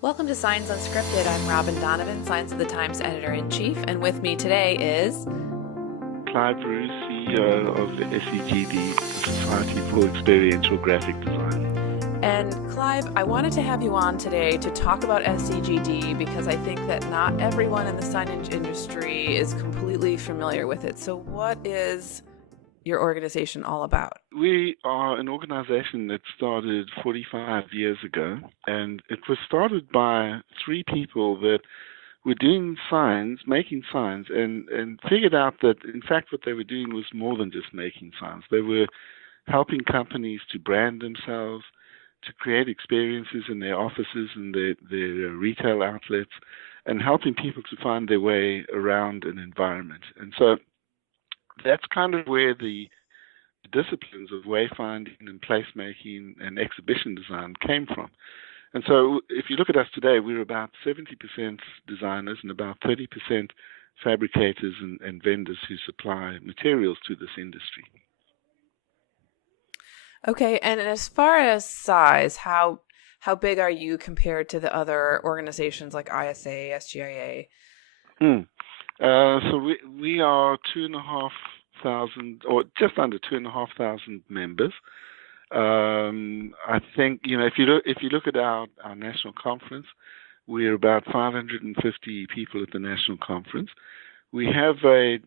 Welcome to Sign Unscripted. I'm Robin Donovan, Signs of the Times Editor-in-Chief, and with me today is... Clive Bruce, CEO of the SEGD, the Society for Experiential Graphic Design. And Clive, I wanted to have you on today to talk about SEGD because I think that not everyone in the signage industry is completely familiar with it. So what is your organization all about? We are an organization that started 45 years ago, and it was started by three people that were doing signs, making signs, and figured out that, in fact, what they were doing was more than just making signs. They were helping companies to brand themselves, to create experiences in their offices and their retail outlets, and helping people to find their way around an environment. And so that's kind of where the disciplines of wayfinding and placemaking and exhibition design came from. And so if you look at us today, we're about 70% designers and about 30% fabricators and vendors who supply materials to this industry. Okay, and as far as size, how big are you compared to the other organizations like ISA, SGIA? So we are 2,500 or just under 2,500 members. I think if you look at our national conference, we're about 550 people at the national conference. We have an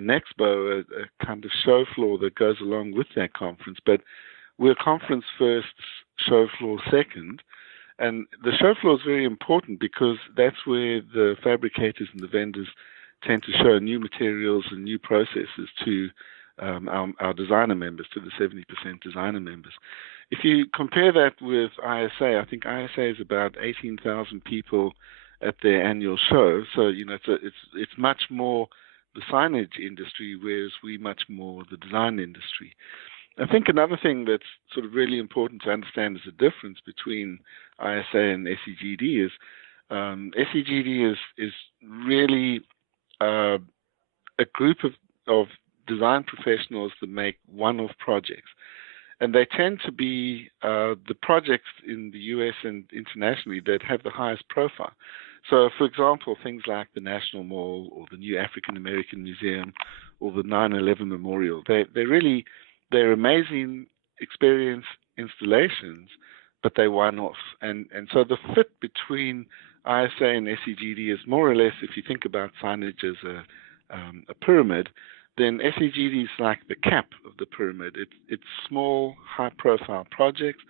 expo, a kind of show floor that goes along with that conference, but we're conference first, show floor second. And the show floor is very important because that's where the fabricators and the vendors tend to show new materials and new processes to our designer members, to the 70% designer members. If you compare that with ISA, I think ISA is about 18,000 people at their annual show. So it's much more the signage industry, whereas we much more the design industry. I think another thing that's sort of really important to understand as a difference between ISA and SEGD is SEGD is really a group of design professionals that make one-off projects. And they tend to be the projects in the US and internationally that have the highest profile. So, for example, things like the National Mall or the New African American Museum or the 9/11 Memorial, they're amazing experience installations, but they're one-off. And so the fit between ISA and SEGD is more or less, if you think about signage as a pyramid, then SEGD is like the cap of the pyramid. It's small, high-profile projects.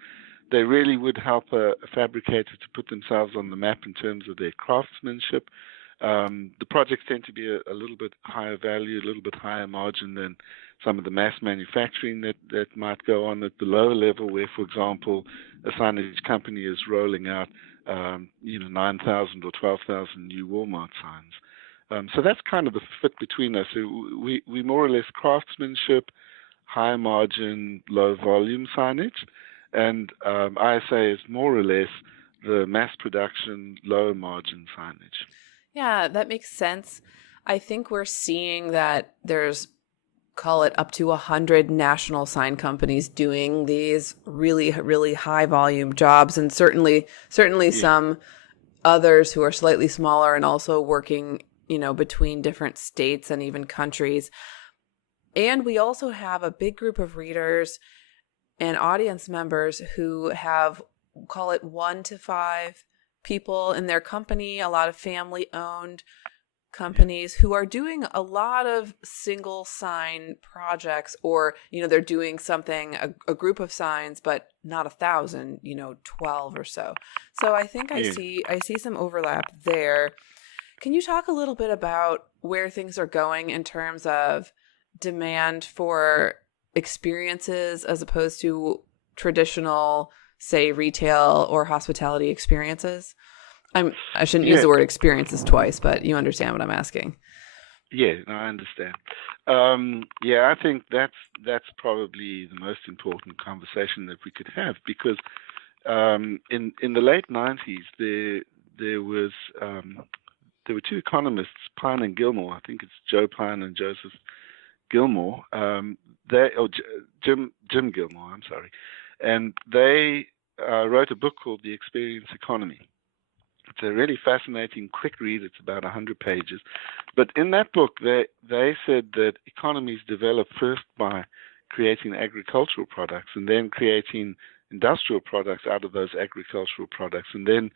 They really would help a fabricator to put themselves on the map in terms of their craftsmanship. The projects tend to be a little bit higher value, a little bit higher margin than some of the mass manufacturing that might go on at the lower level, where, for example, a signage company is rolling out 9,000 or 12,000 new Walmart signs. So that's kind of the fit between us. We more or less craftsmanship, high margin, low volume signage, and ISA is more or less the mass production, low margin signage. Yeah, that makes sense. I think we're seeing that there's, call it up to 100 national sign companies doing these really, really high volume jobs, and certainly some others who are slightly smaller and also working, between different states and even countries. And we also have a big group of readers and audience members who have, call it 1 to 5 people in their company, a lot of family-owned companies who are doing a lot of single sign projects, or, they're doing something, a group of signs, but not 1,000, 12 or so. So I think I see some overlap there. Can you talk a little bit about where things are going in terms of demand for experiences as opposed to traditional, say, retail or hospitality experiences? I shouldn't use the word experiences twice, but you understand what I'm asking. Yeah, I understand. I think that's probably the most important conversation that we could have, because in the late 90s there were two economists, Pine and Gilmore. I think it's Joe Pine and Joseph Gilmore. Jim Gilmore. I'm sorry, and they wrote a book called The Experience Economy. It's a really fascinating, quick read. It's about 100 pages. But in that book, they said that economies develop first by creating agricultural products and then creating industrial products out of those agricultural products and then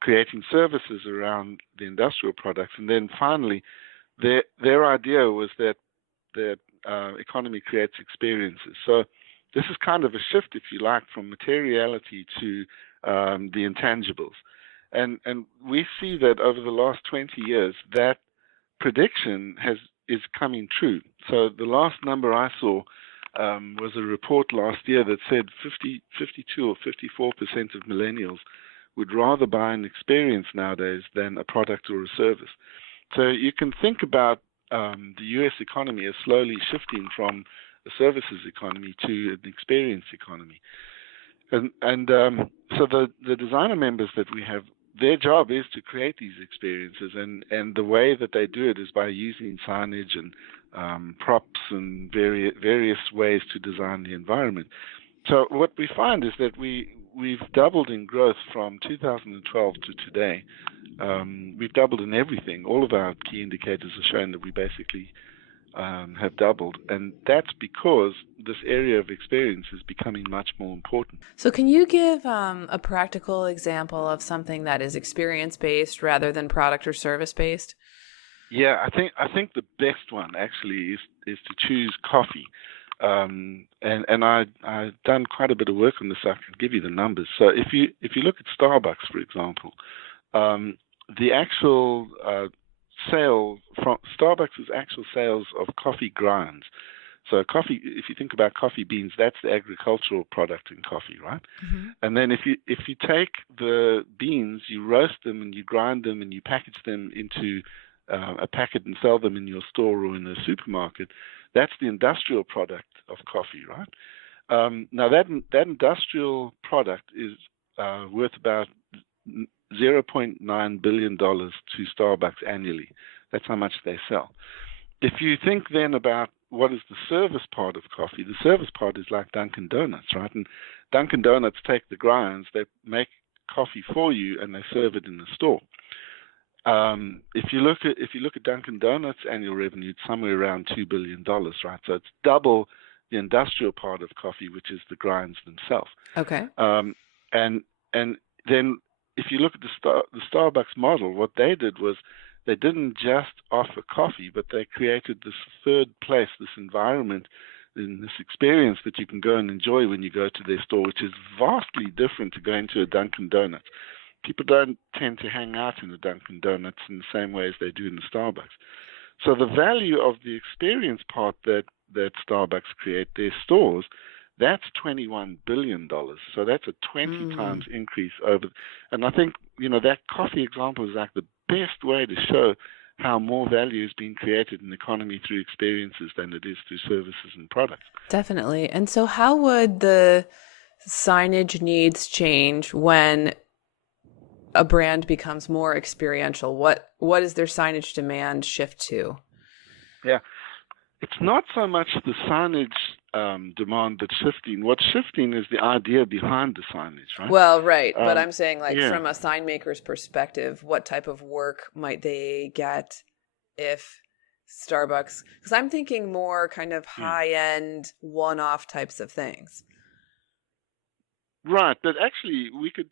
creating services around the industrial products. And then finally, their idea was that economy creates experiences. So this is kind of a shift, if you like, from materiality to the intangibles. And we see that over the last 20 years, that prediction is coming true. So the last number I saw was a report last year that said 52 or 54% of millennials would rather buy an experience nowadays than a product or a service. So you can think about the U.S. economy as slowly shifting from a services economy to an experience economy. And so the designer members that we have, their job is to create these experiences, and the way that they do it is by using signage and props and various ways to design the environment. So what we find is that we've doubled in growth from 2012 to today. We've doubled in everything. All of our key indicators are showing that we basically have doubled, and that's because this area of experience is becoming much more important. So can you give a practical example of something that is experience-based rather than product or service-based? Yeah, I think the best one actually is to choose coffee. And I've done quite a bit of work on this. I can give you the numbers. So if you look at Starbucks, for example, the actual sale from Starbucks' actual sales of coffee grinds. So coffee, if you think about coffee beans, that's the agricultural product in coffee, right? Mm-hmm. And then if you take the beans, you roast them and you grind them and you package them into a packet and sell them in your store or in a supermarket, that's the industrial product of coffee, right? Now that industrial product is worth about $0.9 billion to Starbucks annually. That's how much they sell. If you think then about what is the service part of coffee, the service part is like Dunkin' Donuts, right? And Dunkin' Donuts take the grinds, they make coffee for you, and they serve it in the store. If you look at Dunkin' Donuts annual revenue, it's somewhere around $2 billion, right? So it's double the industrial part of coffee, which is the grinds themselves. Okay. And then if you look at the Starbucks model, what they did was they didn't just offer coffee, but they created this third place, this environment, and this experience that you can go and enjoy when you go to their store, which is vastly different to going to a Dunkin' Donuts. People don't tend to hang out in the Dunkin' Donuts in the same way as they do in the Starbucks. So the value of the experience part that Starbucks create, their stores, that's $21 billion. So that's a 20 times increase over. And I think, that coffee example is like the best way to show how more value is being created in the economy through experiences than it is through services and products. Definitely. And so how would the signage needs change when a brand becomes more experiential? What is their signage demand shift to? Yeah. It's not so much the signage demand that's shifting. What's shifting is the idea behind the signage, right? Well, right. But I'm saying, yeah. From a sign maker's perspective, what type of work might they get if Starbucks, because I'm thinking more kind of high-end, one-off types of things. Right. But actually, we could,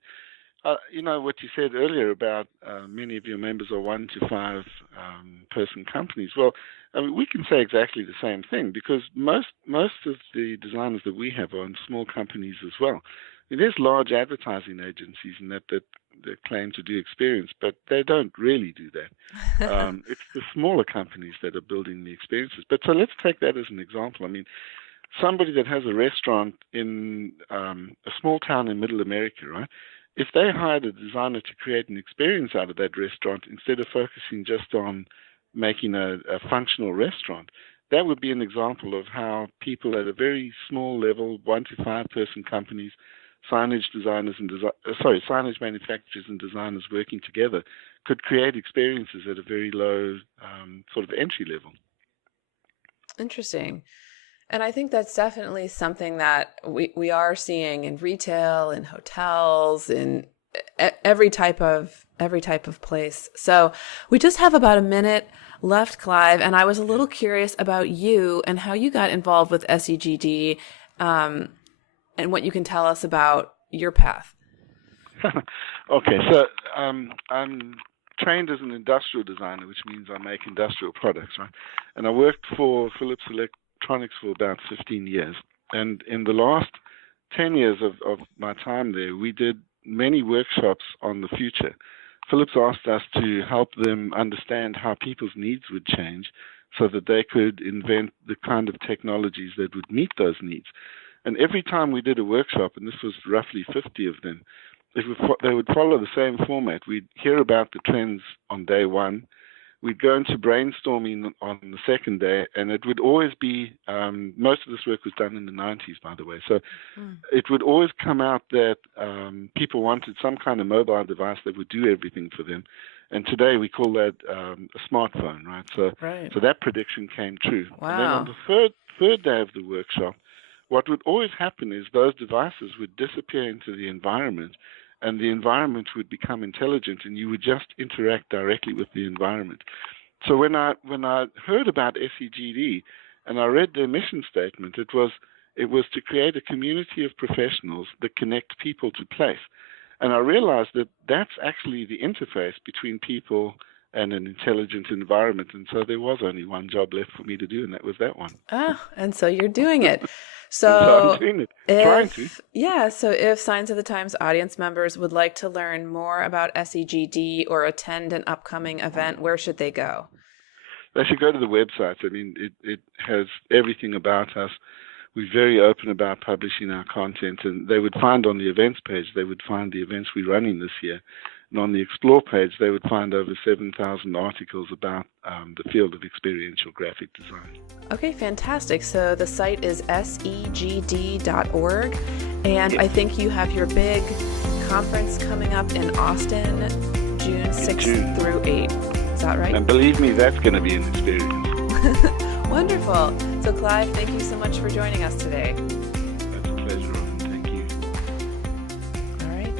what you said earlier about many of your members are 1 to 5 person companies. Well, I mean, we can say exactly the same thing because most of the designers that we have are in small companies as well. I mean, there's large advertising agencies and that claim to do experience, but they don't really do that. It's the smaller companies that are building the experiences. But so let's take that as an example. I mean, somebody that has a restaurant in a small town in Middle America, right? If they hired a designer to create an experience out of that restaurant instead of focusing just on making a functional restaurant, that would be an example of how people at a very small level, 1 to 5 person companies, signage designers and signage manufacturers and designers working together could create experiences at a very low sort of entry level. Interesting. And I think that's definitely something that we are seeing in retail, in hotels, in every type of place. So we just have about a minute left, Clive, and I was a little curious about you and how you got involved with SEGD, and what you can tell us about your path. Okay, so I'm trained as an industrial designer, which means I make industrial products, right? And I worked for Philips Electronics for about 15 years. And in the last 10 years of my time there, we did many workshops on the future. Philips asked us to help them understand how people's needs would change so that they could invent the kind of technologies that would meet those needs. And every time we did a workshop, and this was roughly 50 of them, they would follow the same format. We'd hear about the trends on day one. We'd go into brainstorming on the second day, and it would always be, most of this work was done in the 90s, by the way. So it would always come out that people wanted some kind of mobile device that would do everything for them. And today we call that a smartphone, right? So that prediction came true. Wow. And then on the third day of the workshop, what would always happen is those devices would disappear into the environment, and the environment would become intelligent, and you would just interact directly with the environment. So when I heard about SEGD and I read their mission statement, it was to create a community of professionals that connect people to place. And I realized that that's actually the interface between people and an intelligent environment. And so there was only one job left for me to do, and that was that one. And so you're doing it. So I'm doing it, trying to. Yeah, so if Signs of the Times audience members would like to learn more about SEGD or attend an upcoming event, where should they go? They should go to the website. I mean, it has everything about us. We're very open about publishing our content, and they would find on the events page, they would find the events we're running this year. And on the Explore page, they would find over 7,000 articles about the field of experiential graphic design. Okay, fantastic. So the site is segd.org, and yes. I think you have your big conference coming up in Austin, June 6th through 8th. Is that right? And believe me, that's going to be an experience. Wonderful. So Clive, thank you so much for joining us today. That's a pleasure, Robin. Thank you. All right.